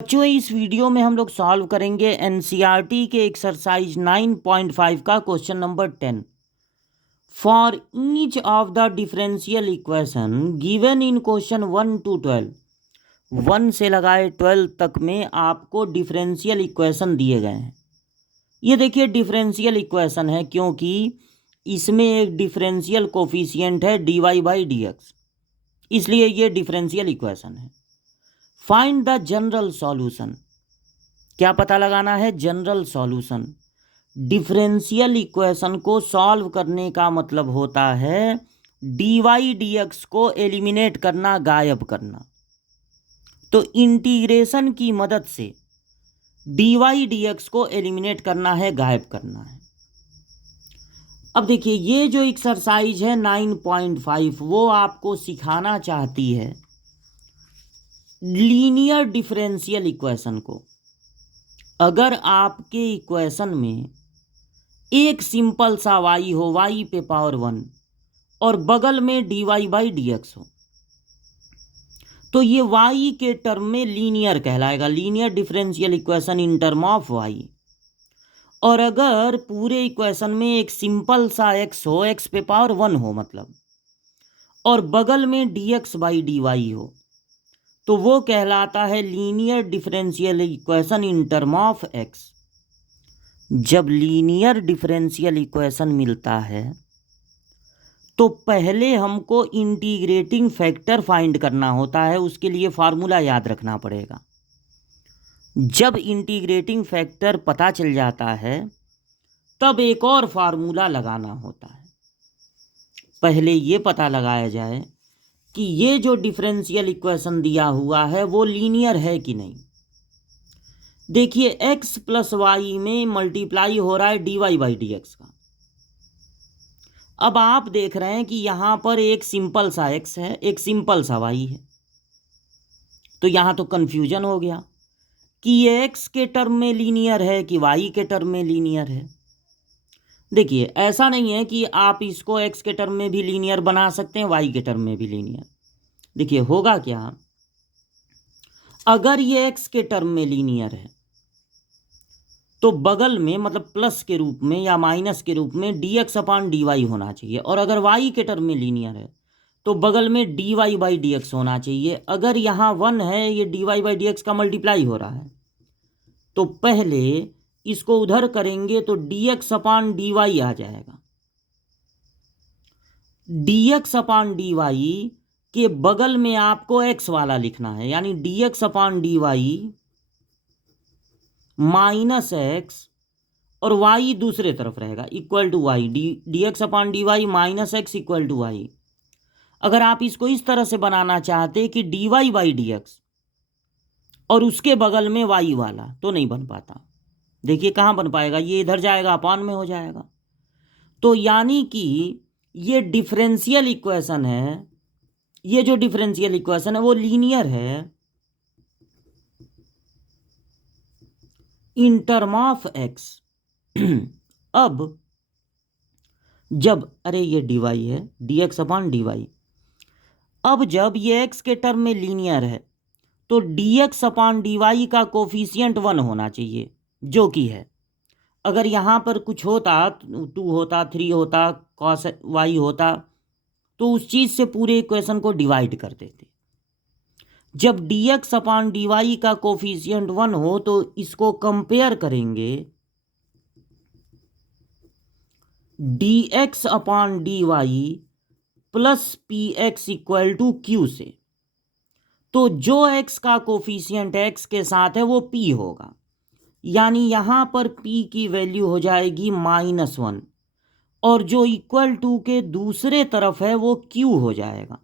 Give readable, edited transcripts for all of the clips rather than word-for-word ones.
बच्चों इस वीडियो में हम लोग सॉल्व करेंगे एनसीईआरटी के एक्सरसाइज 9.5 का question number 10। For each of the differential equation given in question 1 to 12, 1 से लगाए 12 तक में आपको डिफरेंशियल इक्वेशन दिए गए हैं। ये देखिए डिफरेंशियल इक्वेशन है क्योंकि इसमें एक डिफरेंशियल कोफिशिएंट है dy/dx, इसलिए ये डिफरेंशियल इक्वेशन है। फाइंड द जनरल सॉल्यूशन, क्या पता लगाना है? General solution. डिफरेंशियल इक्वेशन को सॉल्व करने का मतलब होता है dy/dx को एलिमिनेट करना, गायब करना। तो इंटीग्रेशन की मदद से dy/dx को एलिमिनेट करना है, गायब करना है। अब देखिए ये जो एक्सरसाइज है 9.5 वो आपको सिखाना चाहती है लीनियर डिफरेंशियल इक्वेशन को। अगर आपके इक्वेशन में एक सिंपल सा y हो, y पे पावर 1, और बगल में dy/dx हो, तो ये y के टर्म में लीनियर कहलाएगा, linear differential equation in term of y। और अगर पूरे इक्वेशन में एक सिंपल सा x हो, x पे पावर 1 हो मतलब, और बगल में dx/dy हो, तो वो कहलाता है linear differential equation in term of x। जब लीनियर डिफरेंशियल इक्वेशन मिलता है तो पहले हमको इंटीग्रेटिंग फैक्टर फाइंड करना होता है, उसके लिए फार्मूला याद रखना पड़ेगा। जब इंटीग्रेटिंग फैक्टर पता चल जाता है तब एक और फार्मूला लगाना होता है। पहले ये पता लगाया जाए कि ये जो डिफरेंशियल इक्वेशन दिया हुआ है वो लीनियर है कि नहीं। देखिए x प्लस वाई में मल्टीप्लाई हो रहा है dy/dx का। अब आप देख रहे हैं कि यहाँ पर एक सिंपल सा x है, एक सिंपल सा y है, तो यहाँ तो कन्फ्यूजन हो गया कि ये x के टर्म में लीनियर है कि y के टर्म में लीनियर है। देखिए ऐसा नहीं है कि आप इसको x के टर्म में भी लीनियर बना सकते हैं, y के टर्म में भी लीनियर। देखिए होगा क्या, अगर ये x के टर्म में लीनियर है तो बगल में मतलब प्लस के रूप में या माइनस के रूप में dx/dy होना चाहिए, और अगर y के टर्म में लीनियर है तो बगल में dy/dx होना चाहिए। अगर यहाँ 1 है, ये dy/dx का मल्टीप्लाई हो रहा है, तो पहले इसको उधर करेंगे तो dx/dy आ जाएगा। dx/dy के बगल में आपको x वाला लिखना है, यानी dx/dy माइनस एक्स, और y दूसरे तरफ रहेगा equal to Y, dx/dy minus X equal to Y. अगर आप इसको इस तरह से बनाना चाहते कि dy/dx और उसके बगल में y वाला, तो नहीं बन पाता। देखिए कहाँ बन पाएगा, ये इधर जाएगा, अपॉन में हो जाएगा। तो यानी कि ये डिफरेंशियल इक्वेशन है, ये जो डिफरेंशियल इक्वेशन है वो लीनियर है इन टर्म ऑफ x। अब जब, अरे ये dy है, dx/dy, अब जब ये x के टर्म में लीनियर है तो dx/dy का कोफिशिएंट 1 होना चाहिए, जो कि है। अगर यहाँ पर कुछ होता, 2 होता, 3 होता, cos y होता, तो उस चीज़ से पूरे इक्वेशन को डिवाइड कर देते। जब dx/dy का कोफिशिएंट 1 हो तो इसको कंपेयर करेंगे dx/dy plus px equal to q से। तो जो x का कोफिशिएंट x के साथ है वो p होगा, यानी यहाँ पर p की वैल्यू हो जाएगी -1, और जो इक्वल टू के दूसरे तरफ है वो q हो जाएगा,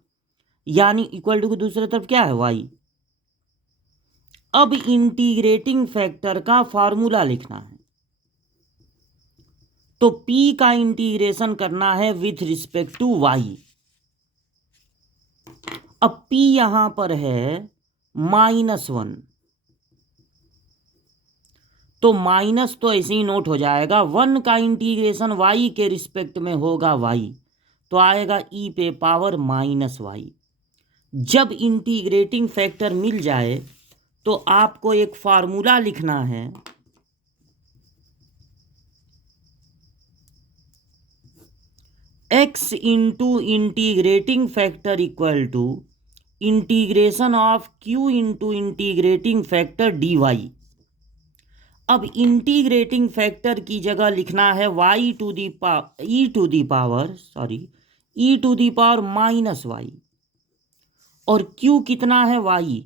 यानी इक्वल टू के दूसरे तरफ क्या है, y। अब इंटीग्रेटिंग फैक्टर का फार्मूला लिखना है, तो p का इंटीग्रेशन करना है विथ रिस्पेक्ट टू y। अब p यहां पर है -1, तो माइनस तो ऐसे ही नोट हो जाएगा। 1 का इंटीग्रेशन y के रिस्पेक्ट में होगा y, तो आएगा e पे पावर -y। जब इंटीग्रेटिंग फैक्टर मिल जाए तो आपको एक फार्मूला लिखना है, x into integrating factor equal to integration of q into integrating factor dy। अब इंटीग्रेटिंग फैक्टर की जगह लिखना है e to the power minus y, और q कितना है y,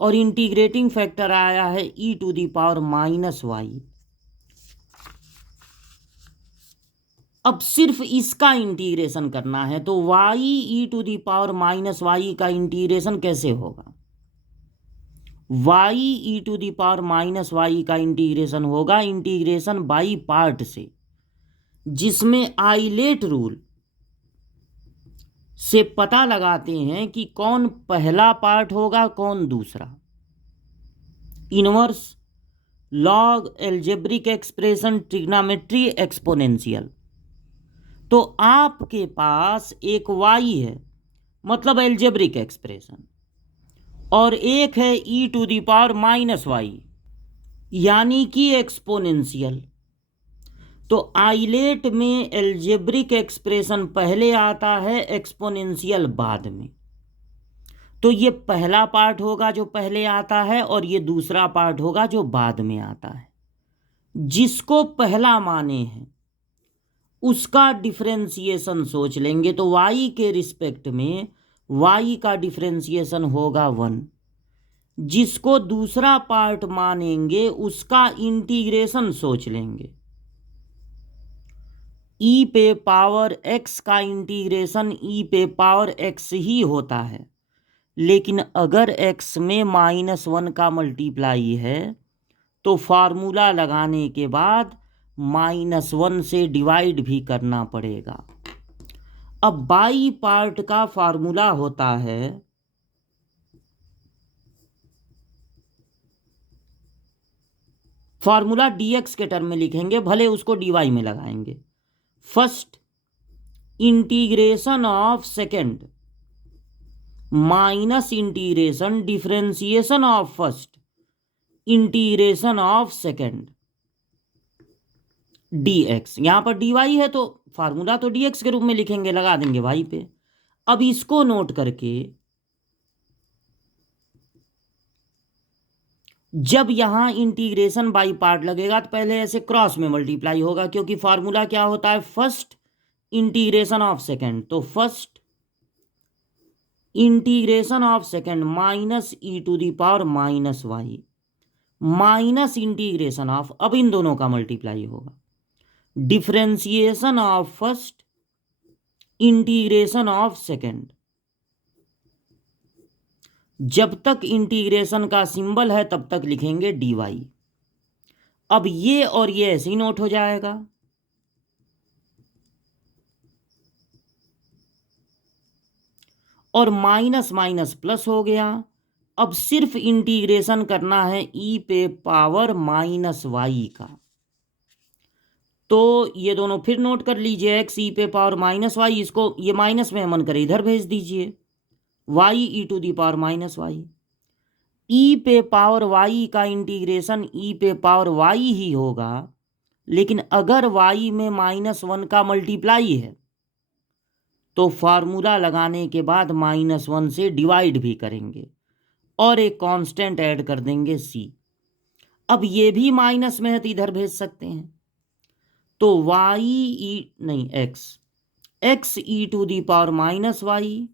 और इंटीग्रेटिंग फैक्टर आया है e to the power minus y। अब सिर्फ इसका इंटीग्रेशन करना है, तो y e to the power minus y का इंटीग्रेशन कैसे होगा? y e to the power minus y का इंटीग्रेशन होगा इंटीग्रेशन बाई पार्ट से, जिसमें आइलेट रूल से पता लगाते हैं कि कौन पहला पार्ट होगा कौन दूसरा। Inverse, log, algebraic expression, trigonometry, exponential. तो आपके पास एक y है, मतलब एल्जेब्रिक एक्सप्रेशन, और एक है e to the power minus y, यानी कि एक्सपोनेंशियल। तो आइलेट में एल्जेब्रिक एक्सप्रेशन पहले आता है, एक्सपोनेंशियल बाद में। तो ये पहला पार्ट होगा जो पहले आता है, और ये दूसरा पार्ट होगा जो बाद में आता है। जिसको पहला माने हैं उसका डिफरेंशिएशन सोच लेंगे, तो y के रिस्पेक्ट में y का डिफरेंशिएशन होगा 1। जिसको दूसरा पार्ट मानेंगे उसका इंटीग्रेशन सोच लेंगे। e पे पावर x का इंटीग्रेशन e पे पावर x ही होता है, लेकिन अगर x में -1 का मल्टीप्लाई है तो फार्मूला लगाने के बाद -1 से डिवाइड भी करना पड़ेगा। अब बाई पार्ट का फार्मूला होता है फार्मूला dx के टर्म में लिखेंगे, भले उसको dy में लगाएंगे। First integration of second minus integration differentiation of first integration of second dx। यहां पर dy है तो फार्मूला तो dx के रूप में लिखेंगे, लगा देंगे y पे। अब इसको नोट करके जब यहां इंटीग्रेशन बाई पार्ट लगेगा तो पहले ऐसे क्रॉस में मल्टीप्लाई होगा, क्योंकि फार्मूला क्या होता है? First integration of second. तो first integration of second minus E to the power minus Y minus integration of, अब इन दोनों का मल्टीप्लाई होगा, differentiation of first integration of second. जब तक इंटीग्रेशन का सिंबल है तब तक लिखेंगे dy। अब ये और ये ऐसे ही नोट हो जाएगा। और माइनस माइनस प्लस हो गया। अब सिर्फ इंटीग्रेशन करना है e पे पावर माइनस वाई का। तो ये दोनों फिर नोट कर लीजिए, x e पे पावर माइनस वाई, इसको ये माइनस में मन करे इधर भेज दीजिए, y e to the power minus y. e पे पावर y का इंटीग्रेशन e पे पावर y ही होगा, लेकिन अगर y में -1 का मल्टीप्लाई है तो फार्मूला लगाने के बाद -1 से डिवाइड भी करेंगे और एक कांस्टेंट ऐड कर देंगे c। अब ये भी माइनस में है तो इधर भेज सकते हैं, तो x e to the power minus y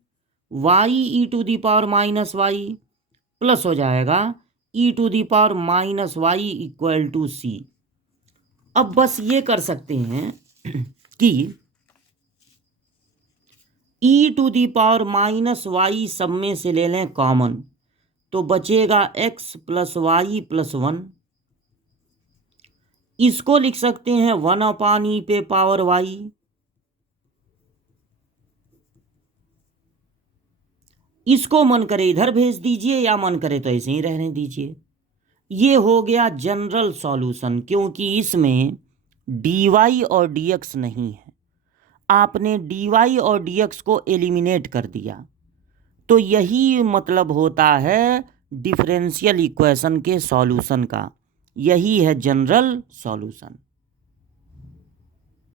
y e to the power minus y plus हो जाएगा e to the power minus y equal to c। अब बस ये कर सकते हैं कि e to the power minus y सब में से ले लें कॉमन, तो बचेगा x प्लस वाई प्लस 1। इसको लिख सकते हैं 1/e पे पावर y। इसको मन करे इधर भेज दीजिए या मन करे तो ऐसे ही रहने दीजिए। ये हो गया जनरल सॉल्यूशन, क्योंकि इसमें dy और dx नहीं है। आपने dy और dx को एलिमिनेट कर दिया, तो यही मतलब होता है डिफरेंशियल इक्वेशन के सॉल्यूशन का। यही है जनरल सॉल्यूशन।